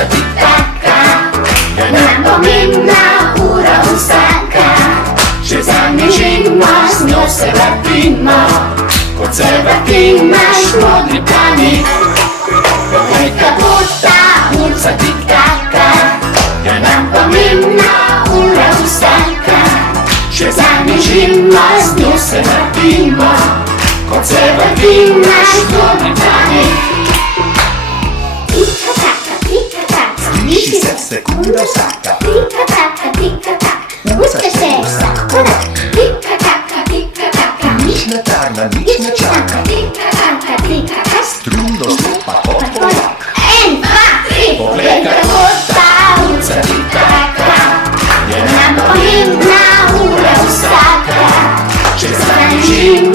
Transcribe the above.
ulica tik-taka, ja napomina ura vsaka. Če zamižimo, z njo se vrtimo, kot se vrti naš modri planik. Poglej, kako ta ulica tik-taka, ja napomina ura vsaka. Če zamižimo, z njo se vrtimo, kot se vrti naš modri planik. Sliši se sekunda vsaka. Tik-taka, ulica se vsak korak. Tik-taka, Nič ne tarna, nič ne čaka. tik-taka, Strum dostopa od korak. 1, 2, 3. Poglej, kako ta ulica tik-taka, je napomina ura vsaka. Če zamižimo,